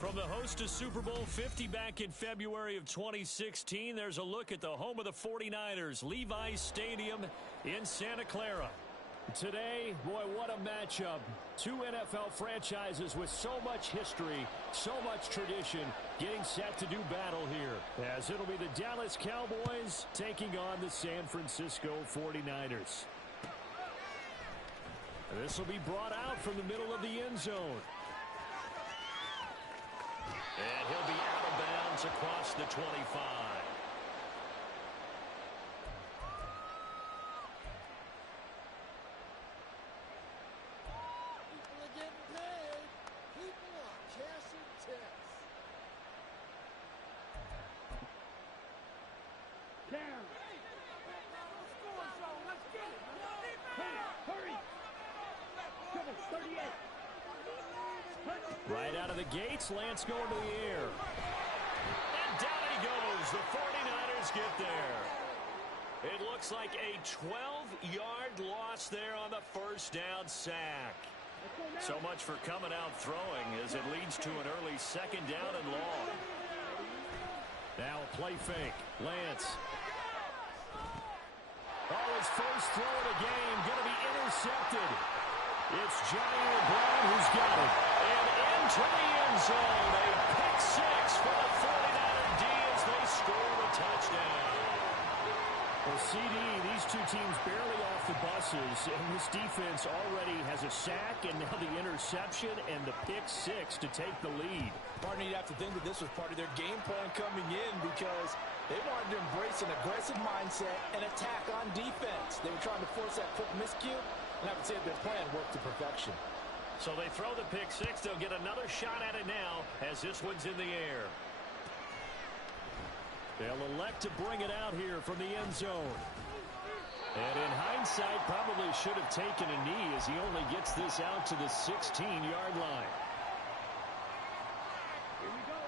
From the host to Super Bowl 50 back in February of 2016, there's a look at the home of the 49ers, Levi's Stadium in Santa Clara. Today, boy, what a matchup. Two NFL franchises with so much history, so much tradition, getting set to do battle here. As it'll be the Dallas Cowboys taking on the San Francisco 49ers. This will be brought out from the middle of the end zone. And he'll be out of bounds across the 25. People are getting paid. People are cashing checks. Down. Let's get it. Hurry. Cover 38. Right out of the gates, Lance going to the air. And down he goes. The 49ers get there. It looks like a 12-yard loss there on the first down sack. So much for coming out throwing as it leads to an early second down and long. Now a play fake. Lance. Oh, his first throw of the game going to be intercepted. It's Jair Brown who's got it. And into the end zone. A pick six for the 49er D as they score the touchdown. Well, CD, these two teams barely off the buses, and this defense already has a sack and now the interception and the pick six to take the lead. Partner, you'd have to think that this was part of their game plan coming in because they wanted to embrace an aggressive mindset and attack on defense. They were trying to force that quick miscue. And I would say their plan worked to perfection. So they throw the pick six. They'll get another shot at it now as this one's in the air. They'll elect to bring it out here from the end zone. And in hindsight, probably should have taken a knee as he only gets this out to the 16-yard line.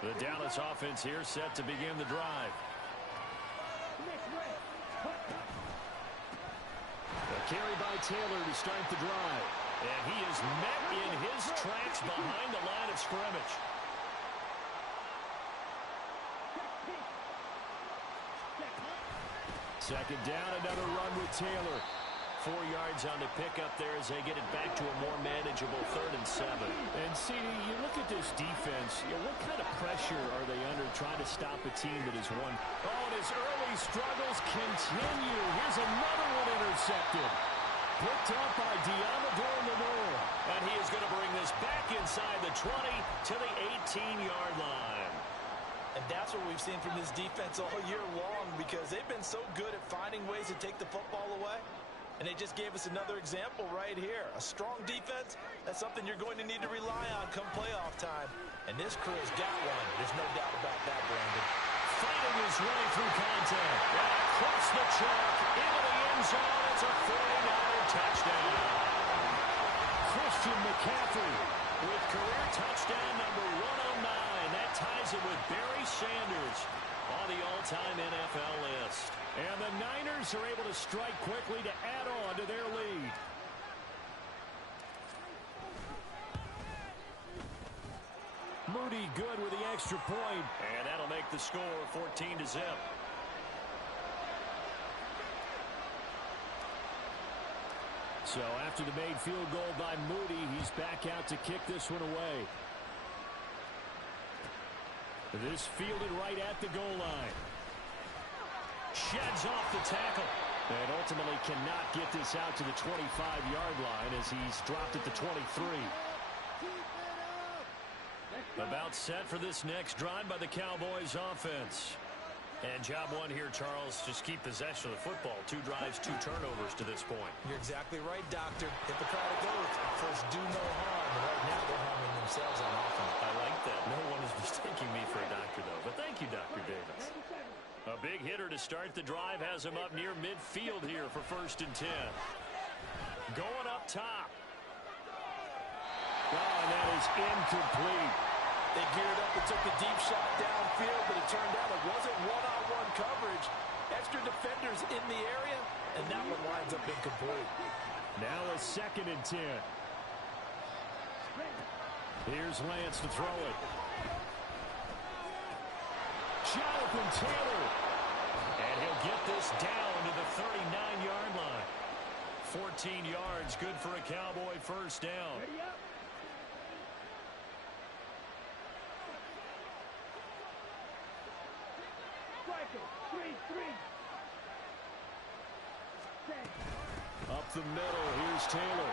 The Dallas offense here set to begin the drive. Carry by Taylor to start the drive. And he is met in his tracks behind the line of scrimmage. Second down, another run with Taylor. 4 yards on the pickup there as they get it back to a more manageable 3rd and 7. And CD, you look at this defense, what kind of pressure are they under trying to stop a team that has won? Oh, and his early struggles continue. Here's another one intercepted. Picked up by Diamador Lenore. And he is going to bring this back inside the 20 to the 18-yard line. And that's what we've seen from this defense all year long because they've been so good at finding ways to take the football away. And they just gave us another example right here. A strong defense, that's something you're going to need to rely on come playoff time. And this crew's got one. There's no doubt about that, Brandon. Fighting his way through contact. And across the chalk, into the end zone. It's a 49er touchdown. Christian McCaffrey with career touchdown number 109. That ties it with Barry Sanders on the all-time NFL list. And the Niners are able to strike quickly to add on to their lead. Moody good with the extra point. And that'll make the score 14-0. So after the made field goal by Moody, he's back out to kick this one away. This fielded right at the goal line. Sheds off the tackle. And ultimately cannot get this out to the 25-yard line as he's dropped at the 23. About set for this next drive by the Cowboys offense. And job one here, Charles, just keep possession of the football. 2 drives, 2 turnovers to this point. You're exactly right, Doctor. Hippocratic oath. First, do no harm. Right now, they're harming themselves on offense. I like that. No one is mistaking me for a doctor, though. But thank you, Dr. Davis. A big hitter to start the drive has him up near midfield here for 1st and 10. Going up top. Oh, and that is incomplete. They geared up and took a deep shot downfield, but it turned out it wasn't one-on-one coverage. Extra defenders in the area, and that one winds up incomplete. Now a 2nd and 10. Here's Lance to throw it. Jonathan Taylor. And he'll get this down to the 39-yard line. 14 yards, good for a Cowboy first down. Ready up. Striker, 3-3. Set. Up the middle, here's Taylor.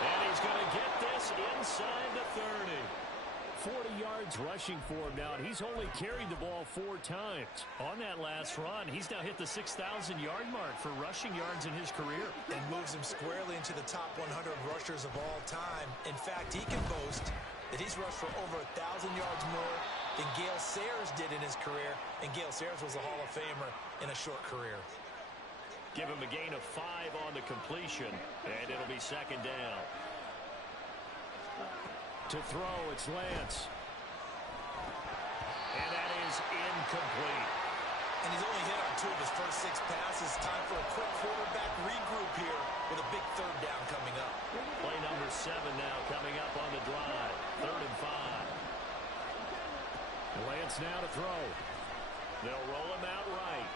And he's going to get this inside the 30. 40 yards rushing for him now, and he's only carried the ball 4 times. On that last run, he's now hit the 6,000-yard mark for rushing yards in his career. And moves him squarely into the top 100 rushers of all time. In fact, he can boast that he's rushed for over 1,000 yards more than Gale Sayers did in his career, and Gale Sayers was a Hall of Famer in a short career. Give him a gain of 5 on the completion, and it'll be second down. To throw, it's Lance. And that is incomplete. And he's only hit on 2 of his first 6 passes. Time for a quick quarterback regroup here with a big third down coming up. Play number 7 now coming up on the drive. 3rd and 5. Lance now to throw. They'll roll him out right.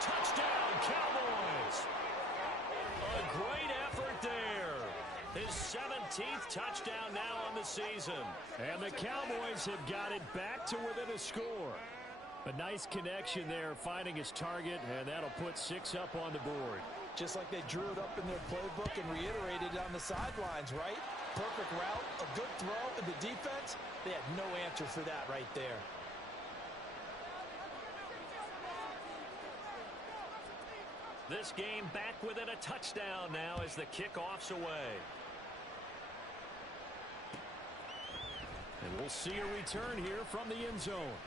Touchdown, Cowboys! A great effort there. His 17th touchdown now on the season. And the Cowboys have got it back to within a score. A nice connection there, finding his target, and that'll put 6 up on the board. Just like they drew it up in their playbook and reiterated it on the sidelines, right? Perfect route, a good throw, and the defense, they had no answer for that right there. This game back within a touchdown now as the kickoff's away. And we'll see a return here from the end zone.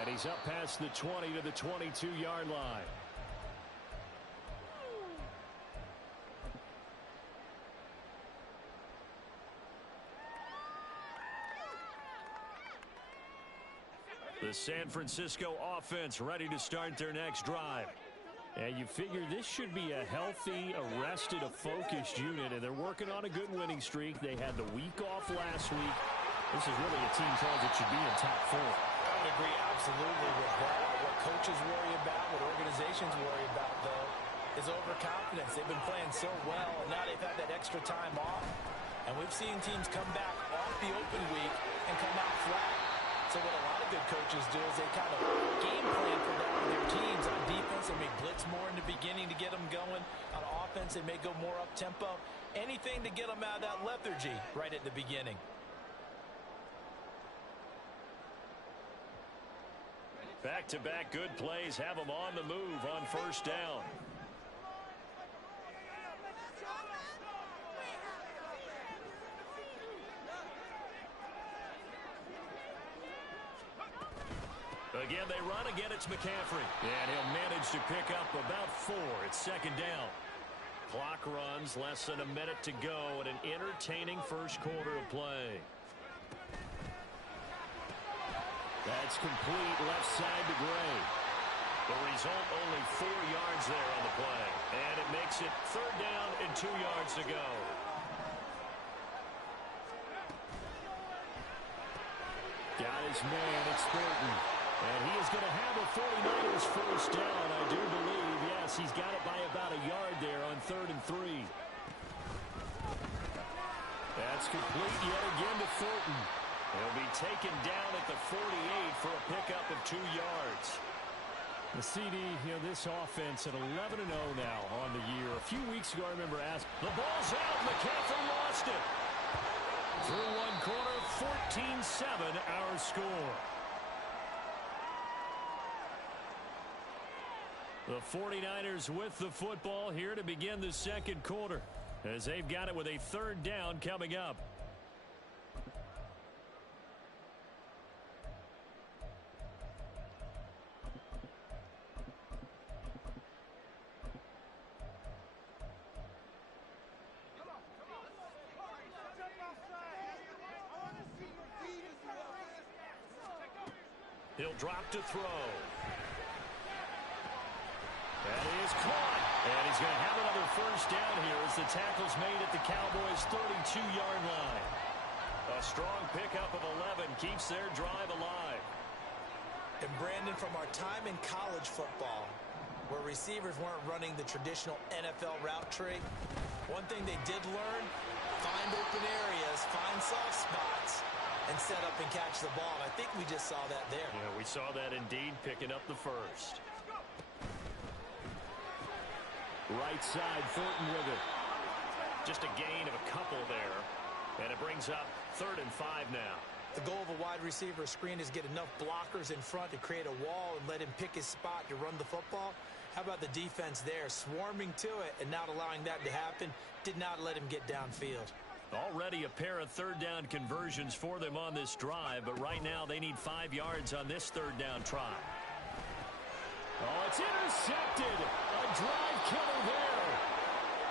And he's up past the 20 to the 22-yard line. The San Francisco offense ready to start their next drive. And you figure this should be a healthy, arrested, a focused unit, and they're working on a good winning streak. They had the week off last week. This is really a team called that should be in top 4. I would agree absolutely with that. What coaches worry about, what organizations worry about, though, is overconfidence. They've been playing so well, and now they've had that extra time off. And we've seen teams come back off the open week and come out flat. So what a lot of good coaches do is they kind of game plan for that with their teams. On defense, they may blitz more in the beginning to get them going. On offense, they may go more up-tempo. Anything to get them out of that lethargy right at the beginning. Back-to-back good plays have them on the move on first down. Again, they run. Again, it's McCaffrey. And he'll manage to pick up about 4. It's second down. Clock runs, less than a minute to go, and an entertaining first quarter of play. That's complete left side to Gray. The result, only 4 yards there on the play. And it makes it 3rd down and 2 yards to go. Got his man, it's Thornton. And he is going to have a 49ers first down, I do believe. Yes, he's got it by about a yard there on 3rd and 3. That's complete yet again to Thornton. He'll be taken down at the 48 for a pickup of 2 yards. The CD, this offense at 11-0 now on the year. A few weeks ago, I remember asking, the ball's out, McCaffrey lost it. Through one quarter, 14-7 our score. The 49ers with the football here to begin the second quarter, as they've got it with a 3rd down coming up. He'll drop to throw. That is caught. And he's going to have another first down here as the tackle's made at the Cowboys' 32-yard line. A strong pickup of 11 keeps their drive alive. And Brandon, from our time in college football, where receivers weren't running the traditional NFL route tree, one thing they did learn, find open areas, find soft spots, and set up and catch the ball. And I think we just saw that there. Yeah, we saw that indeed, picking up the first. Right side, Thornton with it. Just a gain of a couple there. And it brings up 3rd and 5 now. The goal of a wide receiver screen is get enough blockers in front to create a wall and let him pick his spot to run the football. How about the defense there, swarming to it and not allowing that to happen? Did not let him get downfield. Already a pair of 3rd down conversions for them on this drive, but right now they need 5 yards on this 3rd down try. Oh, it's intercepted. A drive killer there.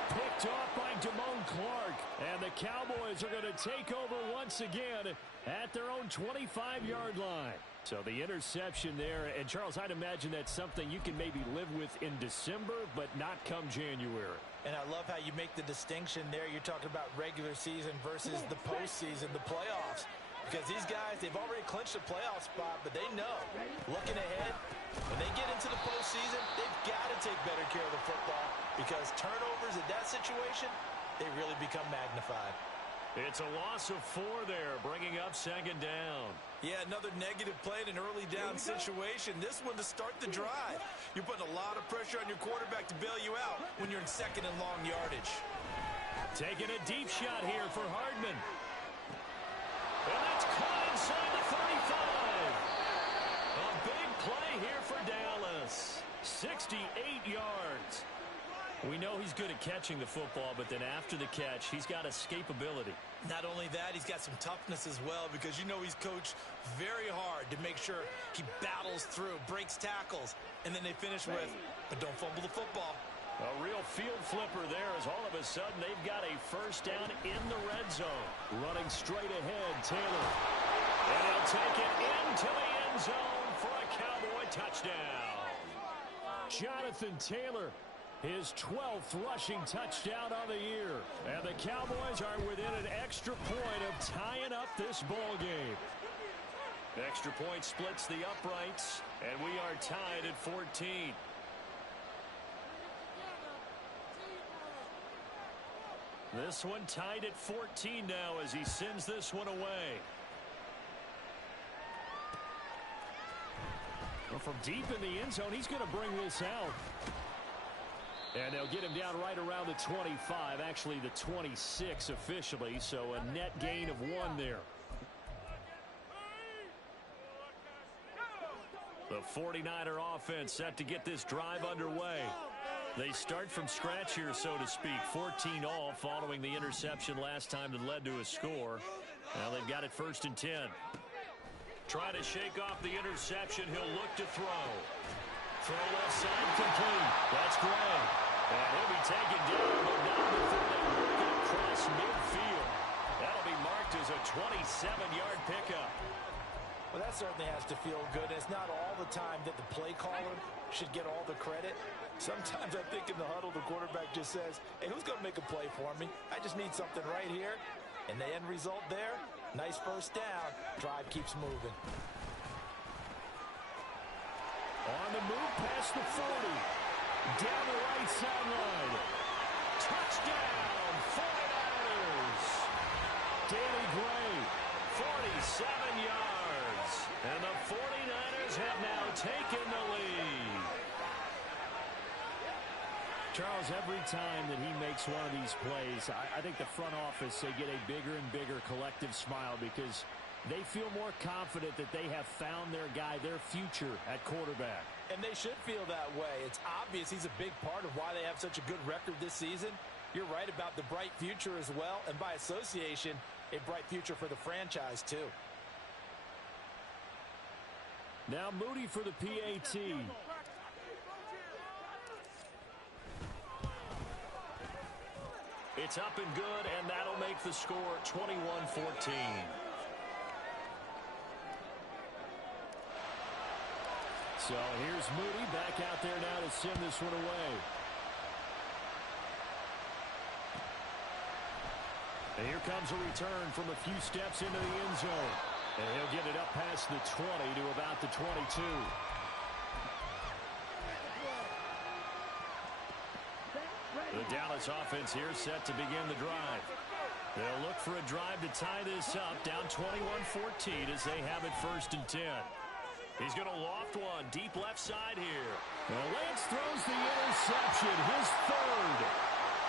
Picked off by Damone Clark. And the Cowboys are going to take over once again at their own 25-yard line. So the interception there. And, Charles, I'd imagine that's something you can maybe live with in December, but not come January. And I love how you make the distinction there. You're talking about regular season versus the postseason, the playoffs. Because these guys, they've already clinched a playoff spot, but they know, looking ahead, when they get into the postseason, they've got to take better care of the football because turnovers in that situation, they really become magnified. It's a loss of 4 there, bringing up 2nd down. Yeah, another negative play in an early down situation. This one to start the drive. You're putting a lot of pressure on your quarterback to bail you out when you're in 2nd and long yardage. Taking a deep shot here for Hardman. And that's caught inside the 35. A big play here for Dallas. 68 yards. We know he's good at catching the football, but then after the catch, he's got escapability. Not only that, he's got some toughness as well because you know he's coached very hard to make sure he battles through, breaks tackles, and then they finish with, but don't fumble the football. A real field flipper there as all of a sudden they've got a first down in the red zone. Running straight ahead, Taylor. And he'll take it into the end zone for a Cowboy touchdown. Jonathan Taylor, his 12th rushing touchdown on the year. And the Cowboys are within an extra point of tying up this ball game. Extra point splits the uprights, and we are tied at 14. This one tied at 14 now as he sends this one away. Well, from deep in the end zone, he's going to bring this out. And they'll get him down right around the 25, actually the 26 officially, so a net gain of 1 there. The 49er offense set to get this drive underway. They start from scratch here, so to speak. 14 all following the interception last time that led to a score. Now they've got it 1st and 10. Trying to shake off the interception. He'll look to throw. Throw left side complete. That's Gray. And he'll be taken down, but not before they work it across midfield. That'll be marked as a 27-yard pickup. Well, that certainly has to feel good. It's not all the time that the play caller should get all the credit. Sometimes I think in the huddle, the quarterback just says, hey, who's going to make a play for me? I just need something right here. And the end result there, nice first down. Drive keeps moving. On the move past the 40. Down the right sideline. Touchdown, 49ers. Danny Gray, 47 yards. And the 49ers have now taken the lead. Charles, every time that he makes one of these plays, I think the front office, they get a bigger and bigger collective smile because they feel more confident that they have found their guy, their future at quarterback. And they should feel that way. It's obvious he's a big part of why they have such a good record this season. You're right about the bright future as well, and by association, a bright future for the franchise too. Now Moody for the PAT. It's up and good, and that'll make the score 21-14. So here's Moody back out there now to send this one away. And here comes a return from a few steps into the end zone. And he'll get it up past the 20 to about the 22. The Dallas offense here set to begin the drive. They'll look for a drive to tie this up, down 21-14 as they have it 1st and 10. He's going to loft one deep left side here. Well, Lance throws the interception, his 3rd.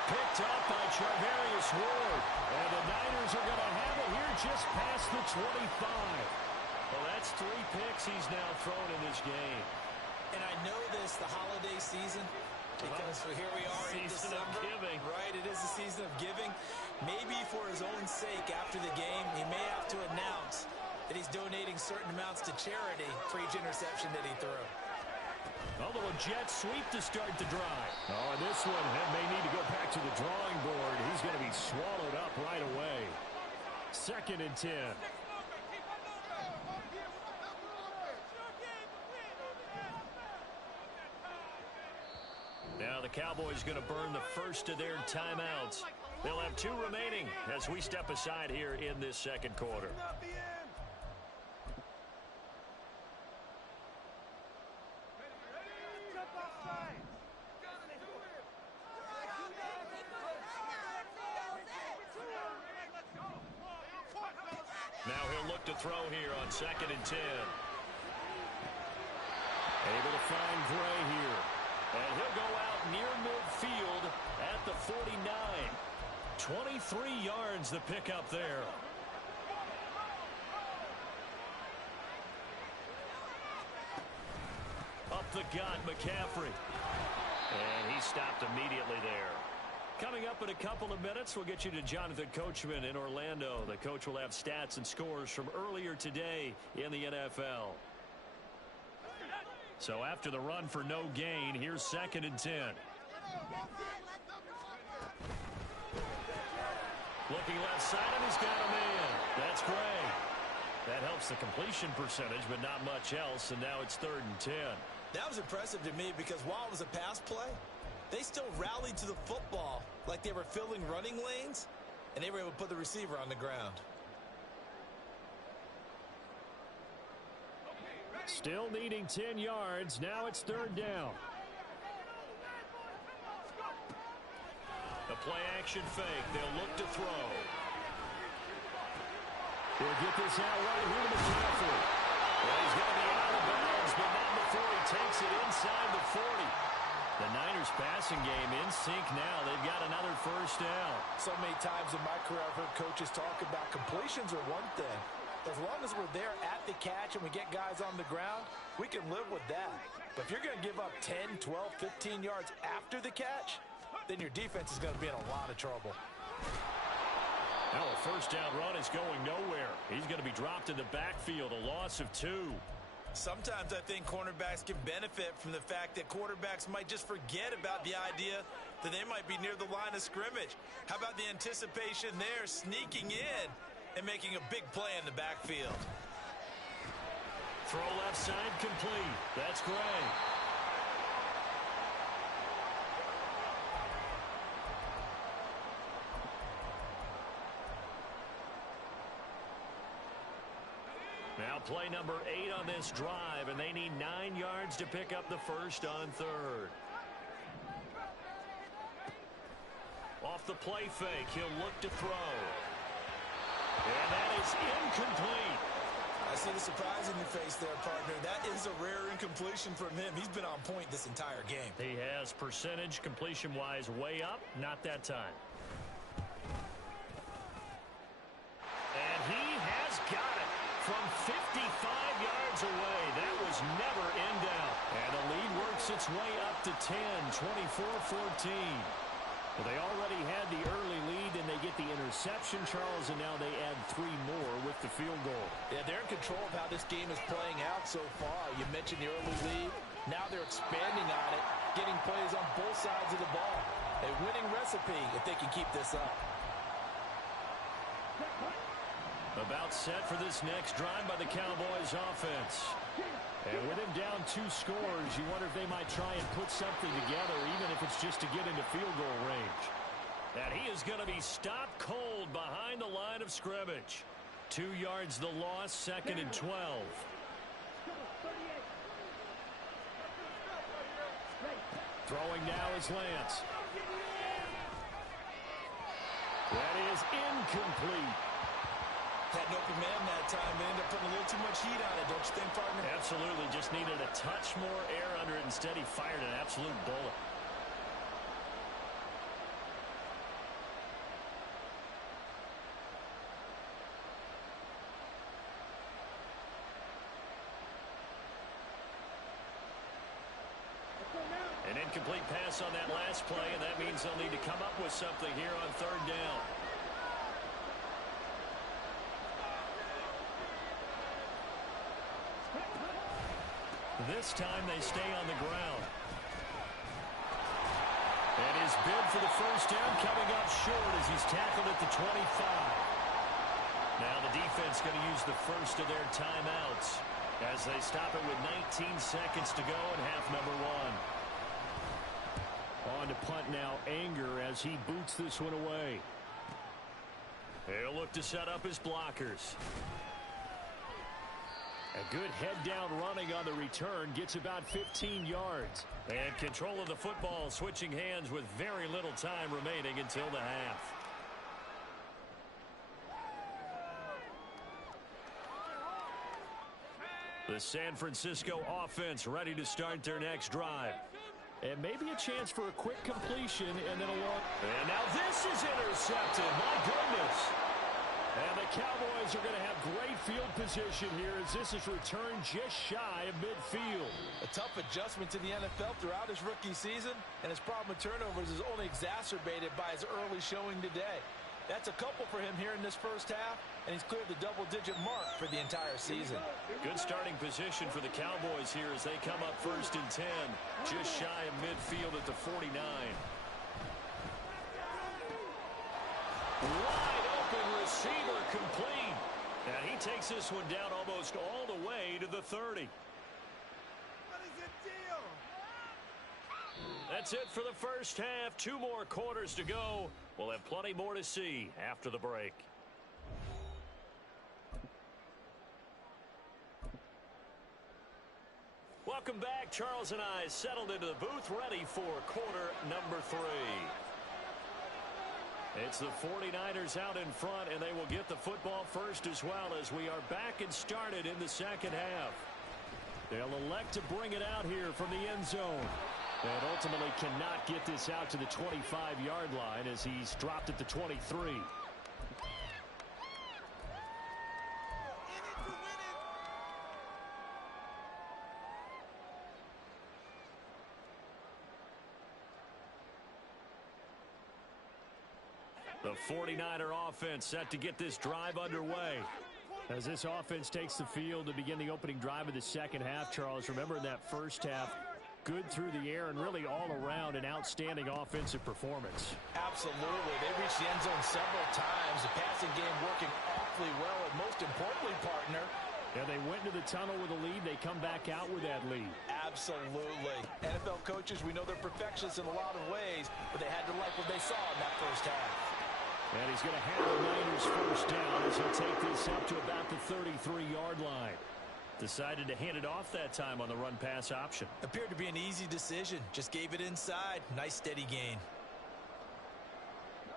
Picked up by Charvarius Ward. And the Niners are going to have it here just past the 25. Well, that's 3 picks he's now thrown in this game. And I know this, the holiday season, because here we are in December. Season of giving. Right, it is the season of giving. Maybe for his own sake after the game, he may have to announce that he's donating certain amounts to charity for each interception that he threw. Although a jet sweep to start the drive. Oh, and this one may need to go back to the drawing board. He's going to be swallowed up right away. 2nd and 10. Now the Cowboys going to burn the first of their timeouts. They'll have 2 remaining as we step aside here in this 2nd quarter. Now he'll look to throw here on 2nd and 10. Able to find Gray here. And he'll go out near midfield at the 49. 23 yards the pickup there. Up the gut, McCaffrey. And he stopped immediately there. Coming up in a couple of minutes, we'll get you to Jonathan Coachman in Orlando. The coach will have stats and scores from earlier today in the NFL. So after the run for no gain, here's 2nd and 10. Looking left side, and he's got a man. That's Gray. That helps the completion percentage, but not much else, and now it's 3rd and 10. That was impressive to me because while it was a pass play, they still rallied to the football like they were filling running lanes, and they were able to put the receiver on the ground. Still needing 10 yards. Now it's 3rd down. The play-action fake. They'll look to throw. They'll get this out right here to McCaffrey. Well, he's going to be out of bounds, but not before he takes it inside the 40. The Niners passing game in sync now. They've got another 1st down. So many times in my career I've heard coaches talk about completions are one thing. As long as we're there at the catch and we get guys on the ground, we can live with that. But if you're going to give up 10, 12, 15 yards after the catch, then your defense is going to be in a lot of trouble. Now a 1st down run is going nowhere. He's going to be dropped in the backfield, a loss of 2. Sometimes I think cornerbacks can benefit from the fact that quarterbacks might just forget about the idea that they might be near the line of scrimmage. How about the anticipation there, sneaking in and making a big play in the backfield? Throw left side complete. That's Gray. Now play number 8 on this drive, and they need 9 yards to pick up the 1st on 3rd. Off the play fake, he'll look to throw. And that is incomplete. I see the surprise in your face there, partner. That is a rare incompletion from him. He's been on point this entire game. He has percentage completion-wise way up. Not that time. And he has got it from 55 yards away. That was never in doubt. And the lead works its way up to 10, 24-14. Well, they already had the early lead, and they get the interception, Charles, and now they add 3 more with the field goal. Yeah, they're in control of how this game is playing out so far. You mentioned the early lead. Now they're expanding on it, getting plays on both sides of the ball. A winning recipe if they can keep this up. About set for this next drive by the Cowboys offense. And with him down 2 scores, you wonder if they might try and put something together, even if it's just to get into field goal range. And he is going to be stopped cold behind the line of scrimmage. 2 yards the loss, 2nd and 12. Throwing now is Lance. That is incomplete. Had an open man that time. They ended up putting a little too much heat on it, don't you think, partner? Absolutely. Just needed a touch more air under it. Instead, he fired an absolute bullet. An incomplete pass on that last play, and that means they'll need to come up with something here on 3rd down. This time they stay on the ground. And his bid for the first down coming up short as he's tackled at the 25. Now the defense going to use the first of their timeouts as they stop it with 19 seconds to go in half number 1. On to punt now, Anger as he boots this one away. He'll look to set up his blockers. A good head-down running on the return gets about 15 yards. And control of the football switching hands with very little time remaining until the half. The San Francisco offense ready to start their next drive. And maybe a chance for a quick completion and then a long... And now this is intercepted. My goodness. And the Cowboys are going to have great field position here as this is returned just shy of midfield. A tough adjustment to the NFL throughout his rookie season, and his problem with turnovers is only exacerbated by his early showing today. That's a couple for him here in this first half, and he's cleared the double-digit mark for the entire season. Good starting position for the Cowboys here as they come up 1st and 10, just shy of midfield at the 49. Wide open receiver complete. And he takes this one down almost all the way to the 30. What is the deal? That's it for the first half. 2 more quarters to go. We'll have plenty more to see after the break. Welcome back. Charles and I settled into the booth ready for quarter number 3. It's the 49ers out in front, and they will get the football first as well as we are back and started in the second half. They'll elect to bring it out here from the end zone. And ultimately cannot get this out to the 25-yard line as he's dropped at the 23. The 49er offense set to get this drive underway. As this offense takes the field to begin the opening drive of the second half, Charles, remember in that first half, good through the air and really all around an outstanding offensive performance. Absolutely. They reached the end zone several times. The passing game working awfully well, and most importantly, partner, yeah, they went into the tunnel with a lead. They come back out with that lead. Absolutely. NFL coaches, we know they're perfectionists in a lot of ways, but they had to like what they saw in that first half. And he's going to have the Niners first down as he'll take this up to about the 33-yard line. Decided to hand it off that time on the run-pass option. Appeared to be an easy decision. Just gave it inside. Nice steady gain.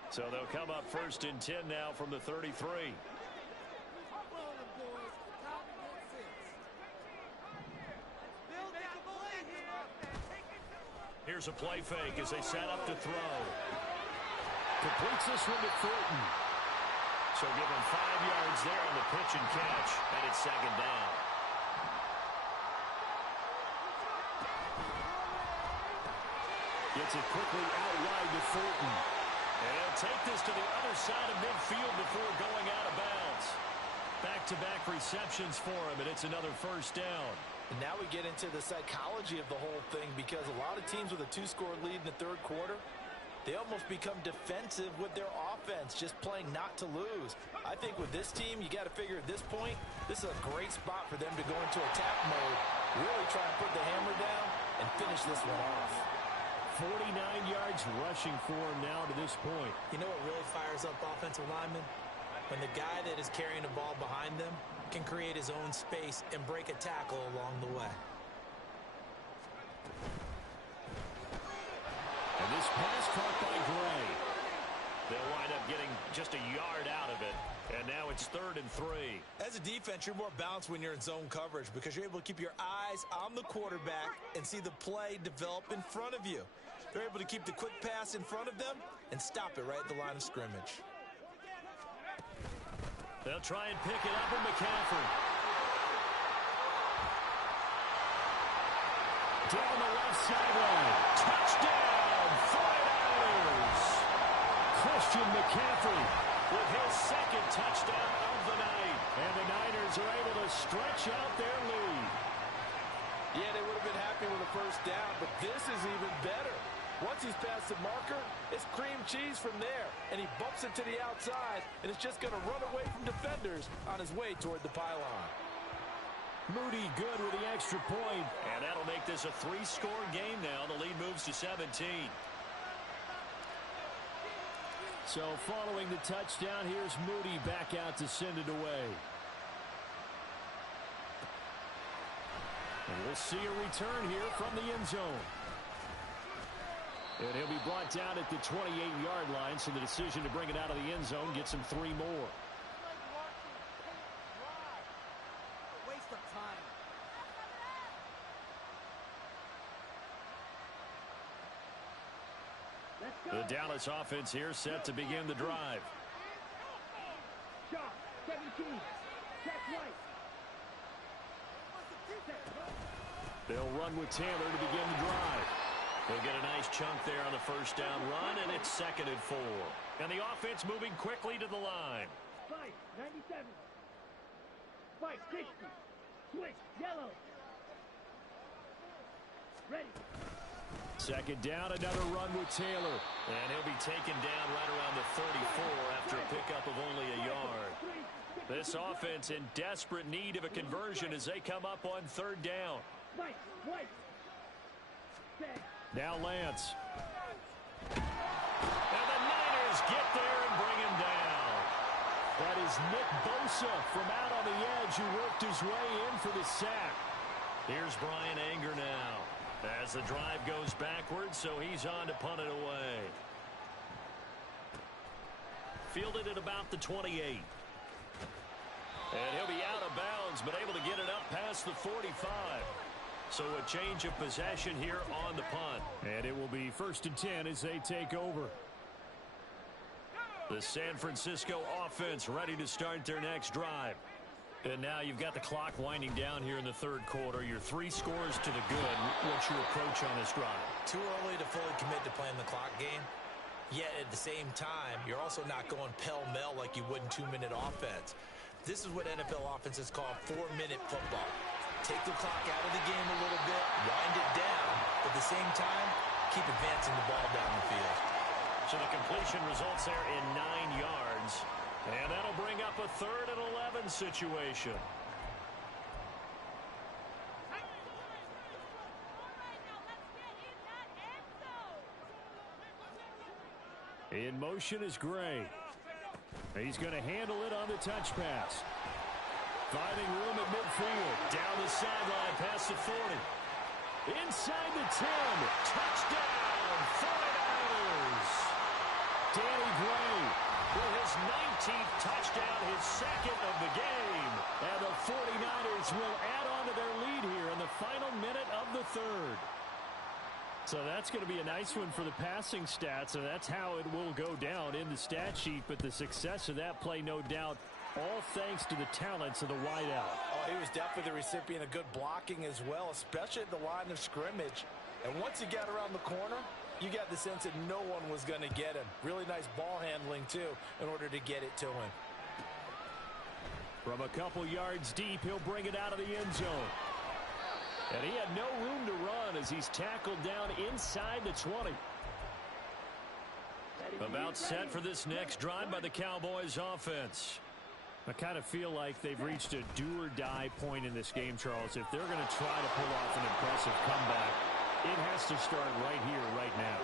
So they'll come up 1st and 10 now from the 33. Here's a play fake as they set up to throw. Completes this one to Thornton. So give him 5 yards there on the pitch and catch, and it's 2nd down. Gets it quickly out wide to Thornton. And he'll take this to the other side of midfield before going out of bounds. Back-to-back receptions for him, and it's another first down. And now we get into the psychology of the whole thing, because a lot of teams with a 2-score lead in the third quarter, they almost become defensive with their offense, just playing not to lose. I think with this team, you got to figure at this point, this is a great spot for them to go into attack mode, really try and put the hammer down and finish this one off. 49 yards rushing for him now to this point. You know what really fires up offensive linemen? When the guy that is carrying the ball behind them can create his own space and break a tackle along the way. And this pass caught by Gray. They'll wind up getting just a yard out of it. And now it's 3rd and 3. As a defense, you're more balanced when you're in zone coverage because you're able to keep your eyes on the quarterback and see the play develop in front of you. They're able to keep the quick pass in front of them and stop it right at the line of scrimmage. They'll try and pick it up with McCaffrey. Down the left sideline. Touchdown, 49ers. Christian McCaffrey with his second touchdown of the night. And the Niners are able to stretch out their lead. Yeah, they would have been happy with a first down, but this is even better. Once he's past the marker, it's cream cheese from there. And he bumps it to the outside, and it's just going to run away from defenders on his way toward the pylon. Moody good with the extra point. And that'll make this a 3-score game now. The lead moves to 17. So following the touchdown, here's Moody back out to send it away. And we'll see a return here from the end zone. And he'll be brought down at the 28-yard line, so the decision to bring it out of the end zone gets him 3 more. Waste of time. The Dallas offense here set to begin the drive. Shot, 17. Check right. They'll run with Taylor to begin the drive. They'll get a nice chunk there on the first down run, and it's 2nd and 4. And the offense moving quickly to the line. Fight, 97. Fight, 60. Switch, yellow. Ready. 2nd down, another run with Taylor. And he'll be taken down right around the 34 after a pickup of only a yard. This offense in desperate need of a conversion as they come up on 3rd down. Fight, white. Now Lance. And the Niners get there and bring him down. That is Nick Bosa from out on the edge who worked his way in for the sack. Here's Brian Anger now as the drive goes backwards, so he's on to punt it away. Fielded at about the 28. And he'll be out of bounds, but able to get it up past the 45. So a change of possession here on the punt. And it will be 1st and 10 as they take over. The San Francisco offense ready to start their next drive. And now you've got the clock winding down here in the 3rd quarter. You're 3 scores to the good. What's your approach on this drive? Too early to fully commit to playing the clock game. Yet at the same time, you're also not going pell-mell like you would in 2-minute offense. This is what NFL offenses call 4-minute football. Take the clock out of the game a little bit, wind it down, but at the same time, keep advancing the ball down the field. So the completion results there in 9 yards. And that'll bring up a 3rd and 11 situation. In motion is Gray. He's going to handle it on the touch pass. Finding room at midfield. Down the sideline past the 40. Inside the 10. Touchdown, 49ers. Danny Gray with his 19th touchdown, his 2nd of the game. And the 49ers will add on to their lead here in the final minute of the 3rd. So that's going to be a nice one for the passing stats, and that's how it will go down in the stat sheet. But the success of that play, no doubt, all thanks to the talents of the wideout. Oh, he was definitely the recipient of good blocking as well, especially at the line of scrimmage. And once he got around the corner, you got the sense that no one was going to get him. Really nice ball handling, too, in order to get it to him. From a couple yards deep, he'll bring it out of the end zone. And he had no room to run as he's tackled down inside the 20. About set for this next drive by the Cowboys offense. I kind of feel like they've reached a do-or-die point in this game, Charles. If they're going to try to pull off an impressive comeback, it has to start right here, right now.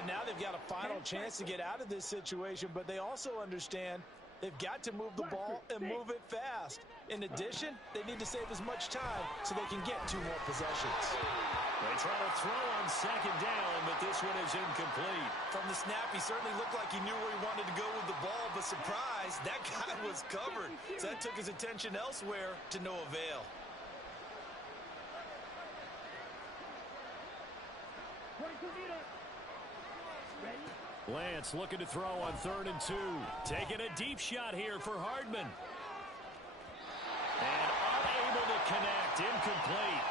Yeah, now they've got a final chance to get out of this situation, but they also understand they've got to move the ball and move it fast. In addition, they need to save as much time so they can get 2 more possessions. They try to throw on second down, but this one is incomplete. From the snap, he certainly looked like he knew where he wanted to go with the ball, but surprise, that guy was covered. So that took his attention elsewhere to no avail. Lance looking to throw on 3rd and 2. Taking a deep shot here for Hardman. And unable to connect. Incomplete.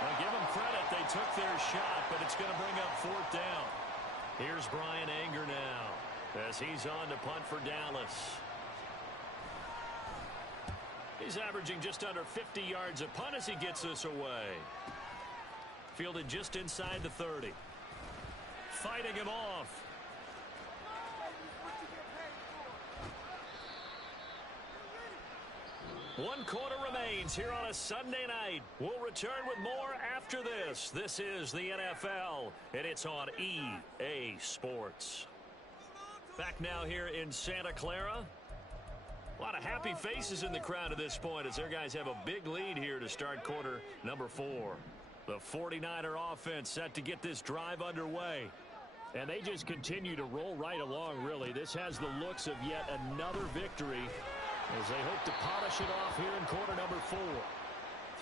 Now give them credit. They took their shot, but it's going to bring up 4th down. Here's Brian Anger now as he's on to punt for Dallas. He's averaging just under 50 yards a punt as he gets this away. Fielded just inside the 30. Fighting him off. One quarter remains here on a Sunday night. We'll return with more after this. This is the NFL, and it's on EA Sports. Back now here in Santa Clara. A lot of happy faces in the crowd at this point as their guys have a big lead here to start quarter number 4. The 49er offense set to get this drive underway. And they just continue to roll right along, really. This has the looks of yet another victory as they hope to polish it off here in quarter number 4.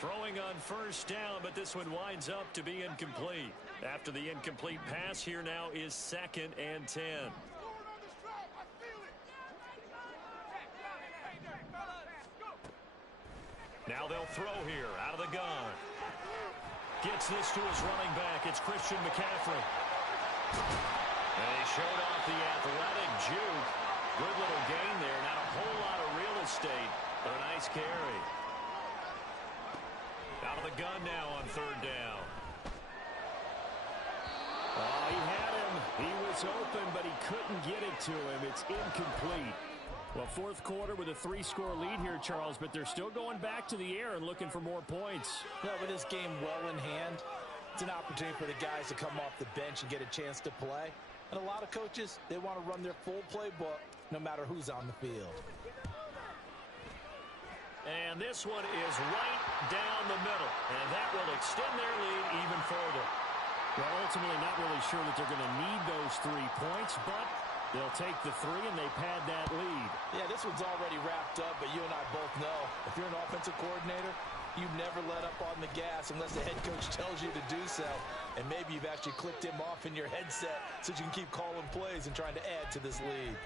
Throwing on 1st down, but this one winds up to be incomplete. After the incomplete pass, here now is 2nd and 10. Now they'll throw here out of the gun. Gets this to his running back. It's Christian McCaffrey. And he showed off the athletic juke. Good little gain there. Not a whole lot of real estate, but a nice carry. Out of the gun now on 3rd down. Oh, he had him. He was open, but he couldn't get it to him. It's incomplete. Well, 4th quarter with a 3-score lead here, Charles, but they're still going back to the air and looking for more points. No, with this game well in hand, it's an opportunity for the guys to come off the bench and get a chance to play. And a lot of coaches, they want to run their full playbook no matter who's on the field. And this one is right down the middle. And that will extend their lead even further. Well, ultimately not really sure that they're going to need those 3 points, but they'll take the 3 and they pad that lead. Yeah, this one's already wrapped up, but you and I both know if you're an offensive coordinator, you never let up on the gas unless the head coach tells you to do so. And maybe you've actually clicked him off in your headset so you can keep calling plays and trying to add to this lead.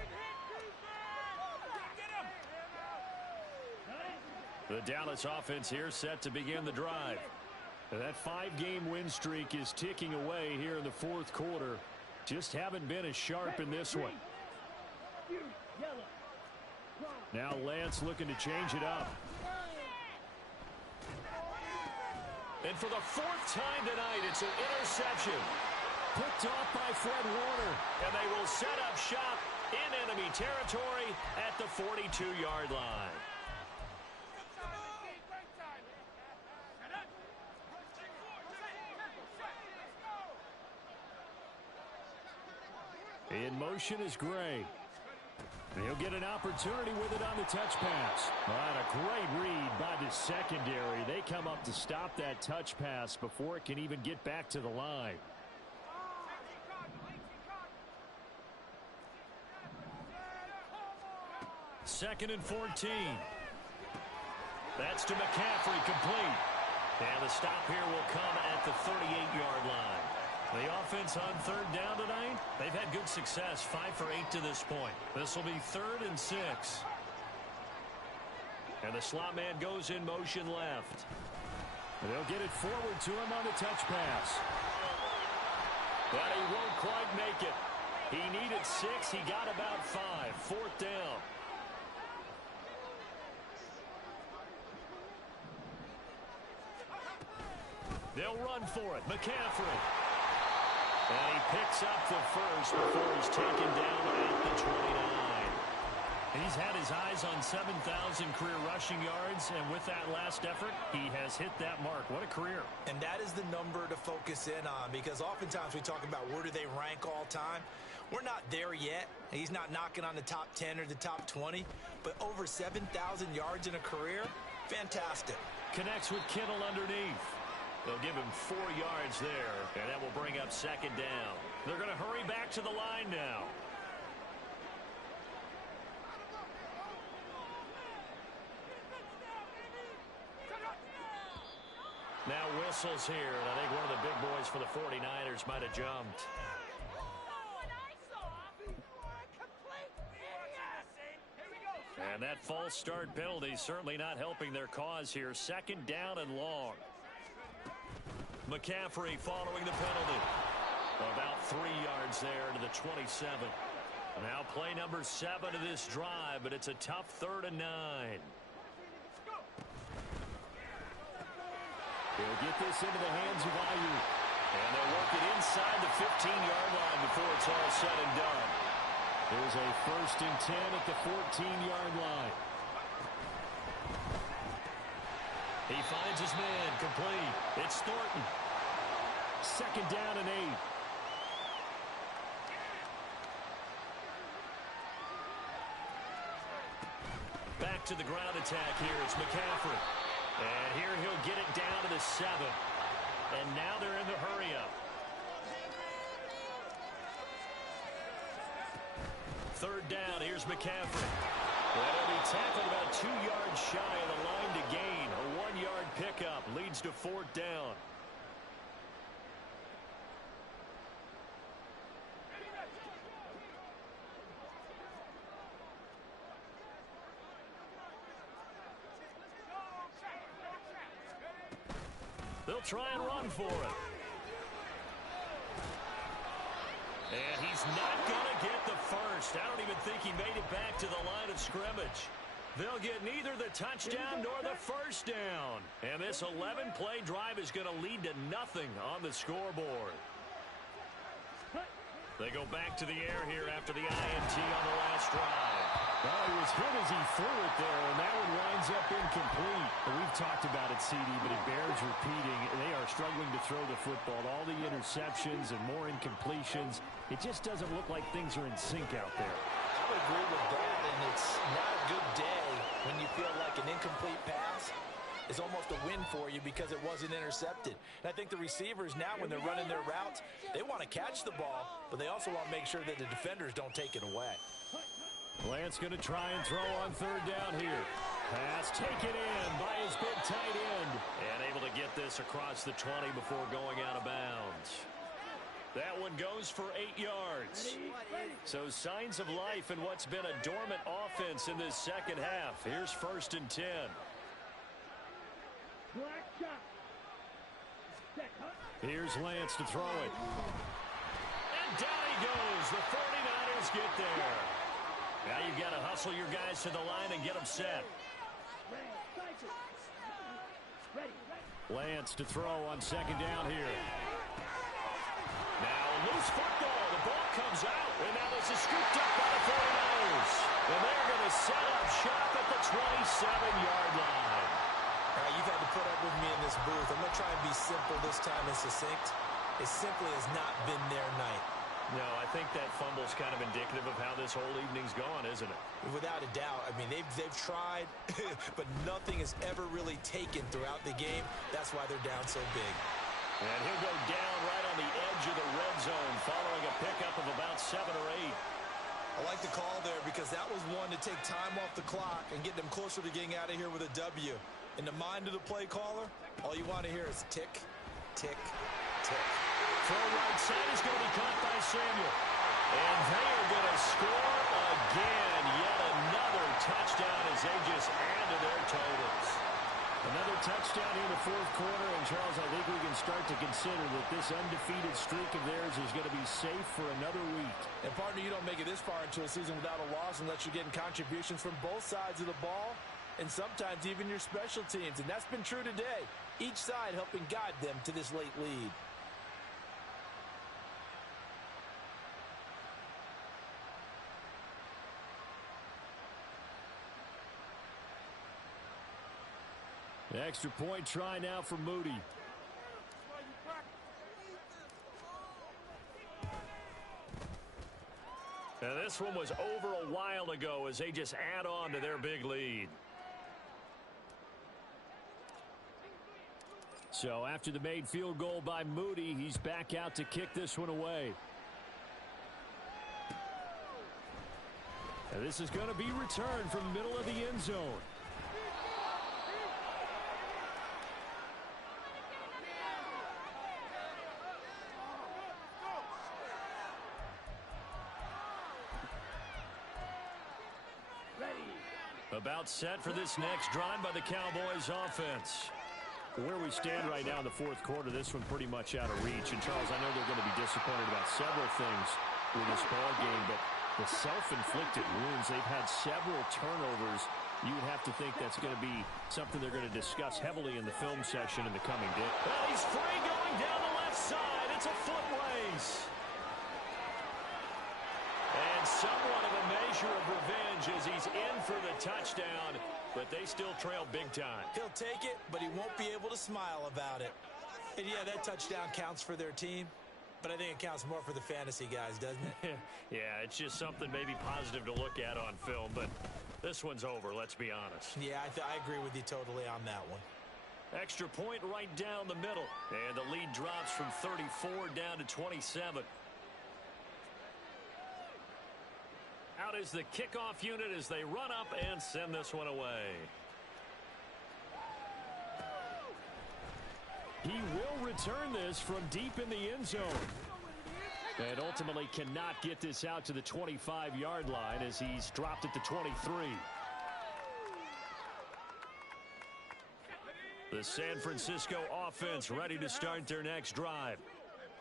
The Dallas offense here set to begin the drive. That 5-game win streak is ticking away here in the 4th quarter. Just haven't been as sharp in this one. Now Lance looking to change it up. And for the 4th time tonight, it's an interception. Picked off by Fred Warner. And they will set up shop in enemy territory at the 42-yard line. In motion is Gray. He'll get an opportunity with it on the touch pass. And a great read by the secondary. They come up to stop that touch pass before it can even get back to the line. Second and 14. That's to McCaffrey, complete. And the stop here will come at the 38-yard line. The offense on 3rd down tonight, they've had good success, 5 for 8 to this point. This will be 3rd and 6. And the slot man goes in motion left. And they'll get it forward to him on the touch pass. But he won't quite make it. He needed 6. He got about 5. 4th down. They'll run for it. McCaffrey. And he picks up the first before he's taken down at the 29. He's had his eyes on 7,000 career rushing yards, and with that last effort, he has hit that mark. What a career. And that is the number to focus in on, because oftentimes we talk about where do they rank all time. We're not there yet. He's not knocking on the top 10 or the top 20, but over 7,000 yards in a career, fantastic. Connects with Kittle underneath. They'll give him 4 yards there, and that will bring up second down. They're going to hurry back to the line now. Now whistles here, and I think one of the big boys for the 49ers might have jumped. And that false start penalty certainly not helping their cause here. Second down and long. McCaffrey following the penalty. About 3 yards there to the 27. Now play number 7 of this drive, but it's a tough 3rd and 9. He'll get this into the hands of Ayuk. And they'll work it inside the 15-yard line before it's all said and done. There's a 1st and 10 at the 14-yard line. He finds his man complete. It's Thornton. 2nd down and 8. Back to the ground attack here. It's McCaffrey. And here he'll get it down to the 7. And now they're in the hurry-up. 3rd down. Here's McCaffrey. And he'll be tackled about 2 yards shy of the line to gain. A 1-yard pickup leads to 4th down. They'll try and run for it. And he's not going to get the first. I don't even think he made it back to the line of scrimmage. They'll get neither the touchdown nor the first down. And this 11-play drive is going to lead to nothing on the scoreboard. They go back to the air here after the INT on the last drive. Well, he was hit as he threw it there, and that one winds up incomplete. And we've talked about it, CD, but it bears repeating. They are struggling to throw the football. All the interceptions and more incompletions. It just doesn't look like things are in sync out there. I would agree with that, and it's not a good day when you feel like an incomplete pass is almost a win for you because it wasn't intercepted. And I think the receivers now, when they're running their routes, they want to catch the ball, but they also want to make sure that the defenders don't take it away. Lance going to try and throw on 3rd down here. Pass taken in by his big tight end. And able to get this across the 20 before going out of bounds. That one goes for 8 yards. So signs of life in what's been a dormant offense in this second half. Here's 1st and 10. Here's Lance to throw it. And down he goes. The 49ers get there. Now you've got to hustle your guys to the line and get them set. Lance to throw on 2nd down here. Now a loose football. The ball comes out. And now this is scooped up by the 49ers. And they're going to set up shop at the 27-yard line. All right, you've had to put up with me in this booth. I'm going to try and be simple this time and succinct. It simply has not been their night. No, I think that fumble's kind of indicative of how this whole evening's gone, isn't it? Without a doubt. I mean, they've tried, but nothing has ever really taken throughout the game. That's why they're down so big. And he'll go down right on the edge of the red zone following a pickup of about 7 or 8. I like the call there because that was one to take time off the clock and get them closer to getting out of here with a W. In the mind of the play caller, all you want to hear is tick, tick, tick. Throw right side is going to be caught by Samuel. And they are going to score again. Yet another touchdown as they just add to their totals. Another touchdown here in the 4th quarter. And, Charles, I think we can start to consider that this undefeated streak of theirs is going to be safe for another week. And, partner, you don't make it this far into a season without a loss unless you're getting contributions from both sides of the ball and sometimes even your special teams. And that's been true today. Each side helping guide them to this late lead. The extra point try now for Moody. Now this one was over a while ago as they just add on to their big lead. So after the made field goal by Moody, he's back out to kick this one away. And this is going to be returned from the middle of the end zone. About set for this next drive by the Cowboys offense. Where we stand right now in the fourth quarter, this one pretty much out of reach. And, Charles, I know they're going to be disappointed about several things with this ball game, but the self-inflicted wounds, they've had several turnovers. You would have to think that's going to be something they're going to discuss heavily in the film session in the coming day. Well, he's free going down the left side. It's a foot race. And somewhat of a measure of revenge as he's in for the touchdown, but they still trail big time. He'll take it, but he won't be able to smile about it. And yeah, that touchdown counts for their team, but I think it counts more for the fantasy guys, doesn't it? Yeah, it's just something maybe positive to look at on film, but this one's over, let's be honest. Yeah, I agree with you totally on that one. Extra point right down the middle, and the lead drops from 34 down to 27. Out is the kickoff unit as they run up and send this one away. He will return this from deep in the end zone. And ultimately cannot get this out to the 25-yard line as he's dropped at the 23. The San Francisco offense ready to start their next drive.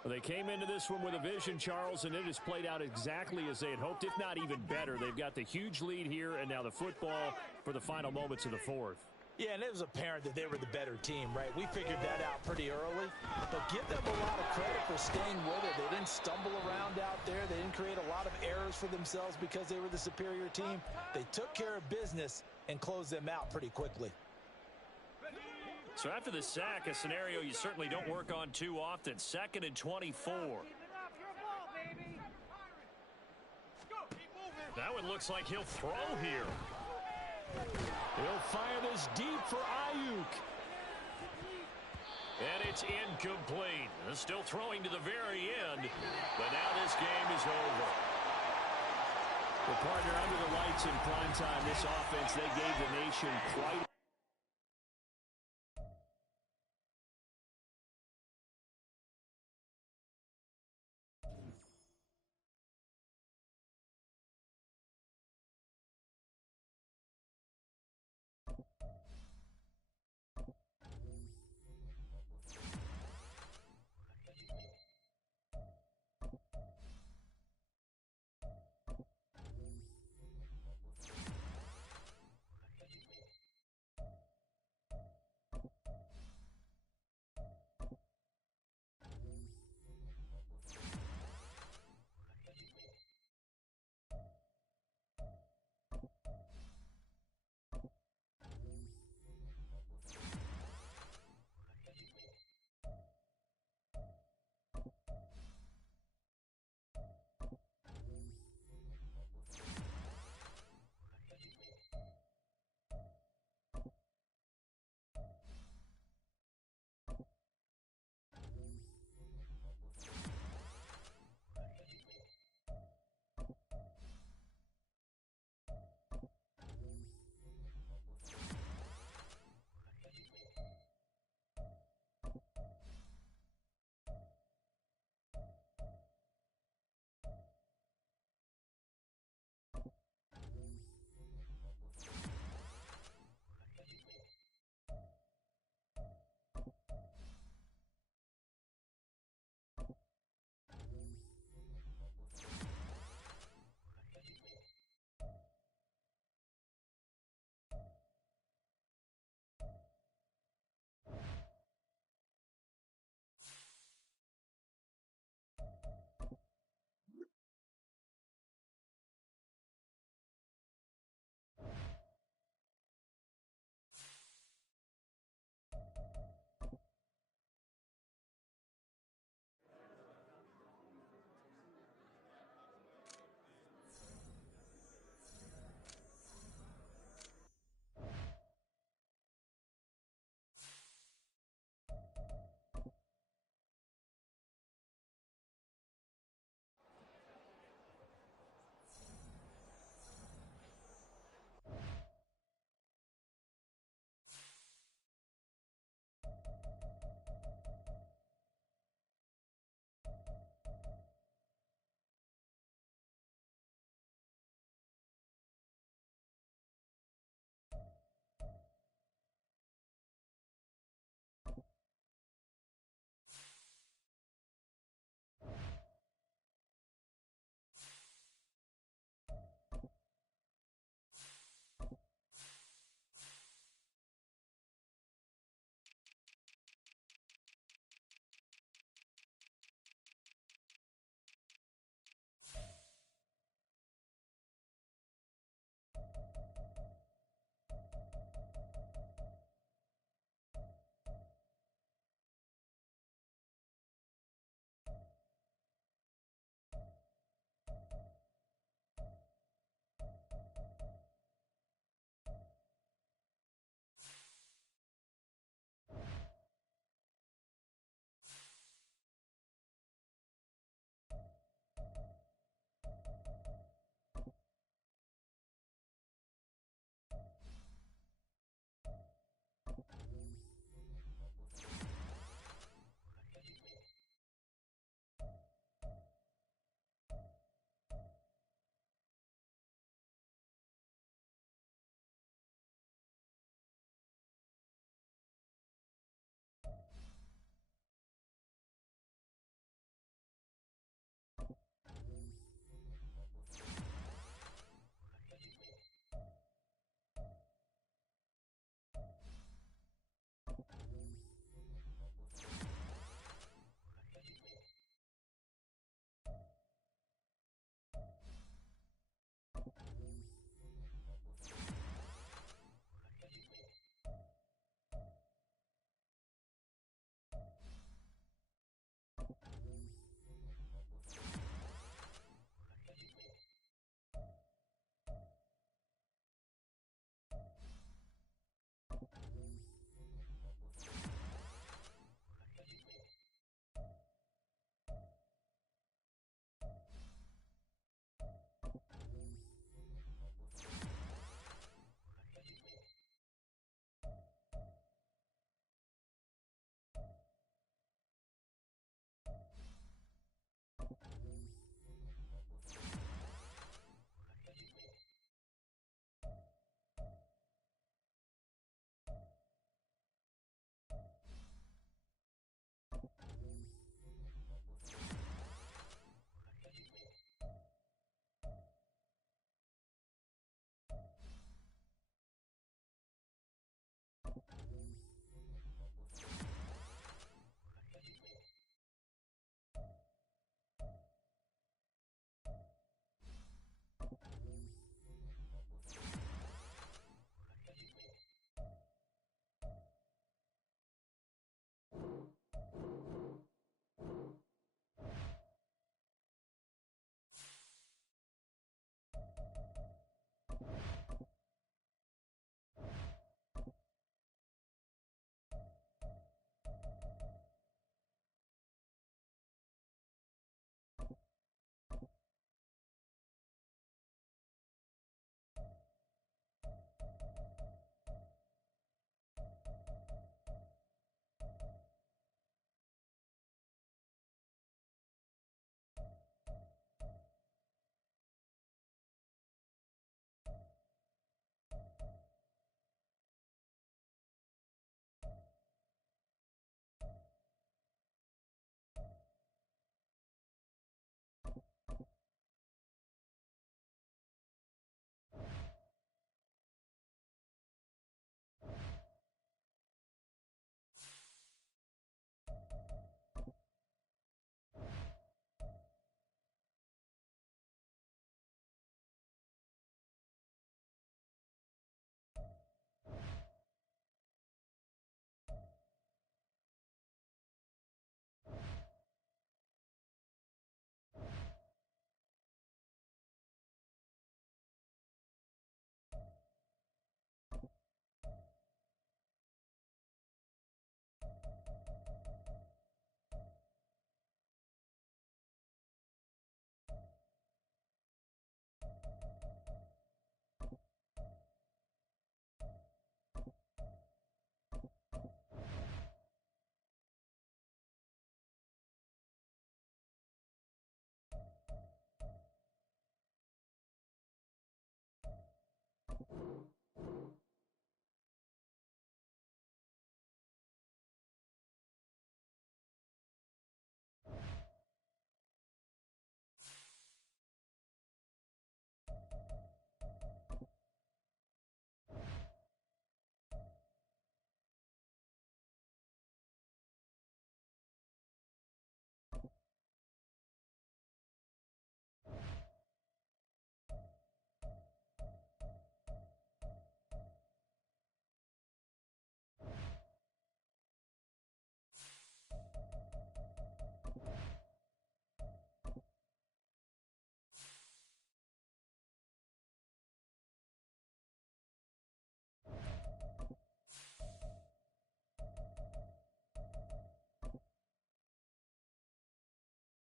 They came into this one with a vision, Charles, and it has played out exactly as they had hoped, if not even better. They've got the huge lead here, and now the football for the final moments of the fourth. Yeah, and it was apparent that they were the better team, right? We figured that out pretty early, but give them a lot of credit for staying with it. They didn't stumble around out there. They didn't create a lot of errors for themselves because they were the superior team. They took care of business and closed them out pretty quickly. So after the sack, a scenario you certainly don't work on too often. 2nd and 24. That one looks like he'll throw here. He'll fire this deep for Ayuk. And it's incomplete. Still throwing to the very end, but now this game is over. The partner under the lights in prime time, this offense, they gave the nation quite